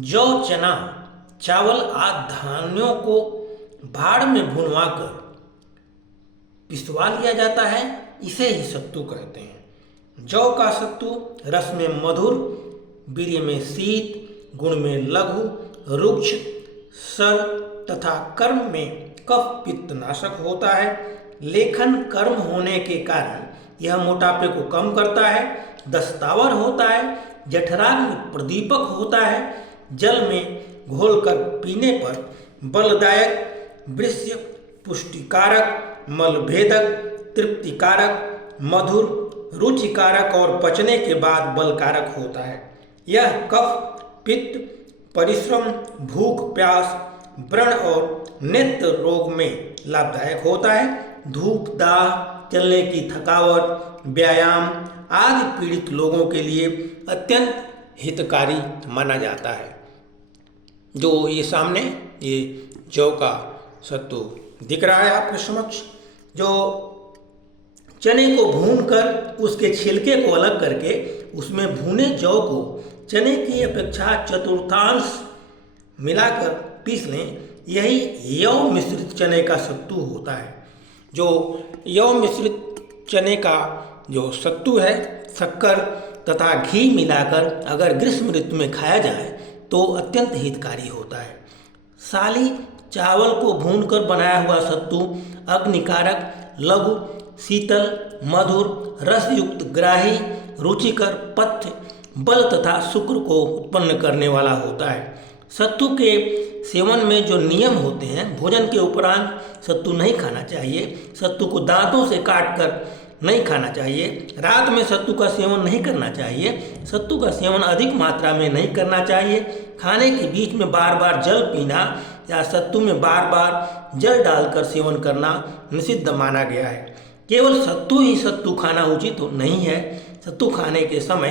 जौ, चना, चावल आदि धान्यों को भाड़ में भुनवाकर पिसवा लिया जाता है, इसे ही सत्तू कहते हैं। जौ का सत्तू रस में मधुर, वीर्य में शीत, गुण में लघु, रुक्ष, सर तथा कर्म में कफ पित्त नाशक होता है। लेखन कर्म होने के कारण यह मोटापे को कम करता है। दस्तावर होता है, जठराग्नि में प्रदीपक होता है। जल में घोलकर पीने पर बलदायक, वृष्य, पुष्टिकारक, मलभेदक, तृप्तिकारक, मधुर, रुचिकारक और पचने के बाद बलकारक होता है। यह कफ, पित्त, परिश्रम, भूख प्यास, व्रण और नेत्र रोग में लाभदायक होता है। धूप दाह, चलने की थकावट, व्यायाम आदि पीड़ित लोगों के लिए अत्यंत हितकारी माना जाता है। जो ये सामने ये जौ का सत्तू दिख रहा है आपके समक्ष, जो चने को भूनकर उसके छिलके को अलग करके उसमें भुने जौ को चने की अपेक्षा चतुर्थांश मिलाकर पीस लें, यही यव मिश्रित चने का सत्तू होता है। जो यव मिश्रित चने का जो सत्तू है, शक्कर तथा घी मिलाकर अगर ग्रीष्म ऋतु में खाया जाए तो अत्यंत हितकारी होता है। साली चावल को भूनकर बनाया हुआ सत्तू अग्निकारक, लघु, शीतल, मधुर, रसयुक्त, ग्राही, रुचिकर, पथ्य, बल तथा शुक्र को उत्पन्न करने वाला होता है। सत्तू के सेवन में जो नियम होते हैं, भोजन के उपरांत सत्तू नहीं खाना चाहिए, सत्तू को दांतों से काट कर नहीं खाना चाहिए, रात में सत्तू का सेवन नहीं करना चाहिए, सत्तू का सेवन अधिक मात्रा में नहीं करना चाहिए, खाने के बीच में बार बार जल पीना या सत्तू में बार बार जल डालकर सेवन करना निषिद्ध माना गया है। केवल सत्तू ही सत्तू खाना उचित तो नहीं है। सत्तू खाने के समय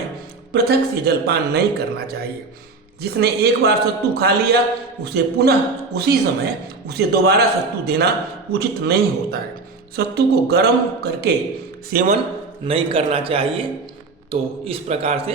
पृथक से जलपान नहीं करना चाहिए। जिसने एक बार सत्तू खा लिया उसे पुनः उसी समय उसे दोबारा सत्तू देना उचित नहीं होता है। सत्तू को गर्म करके सेवन नहीं करना चाहिए। तो इस प्रकार से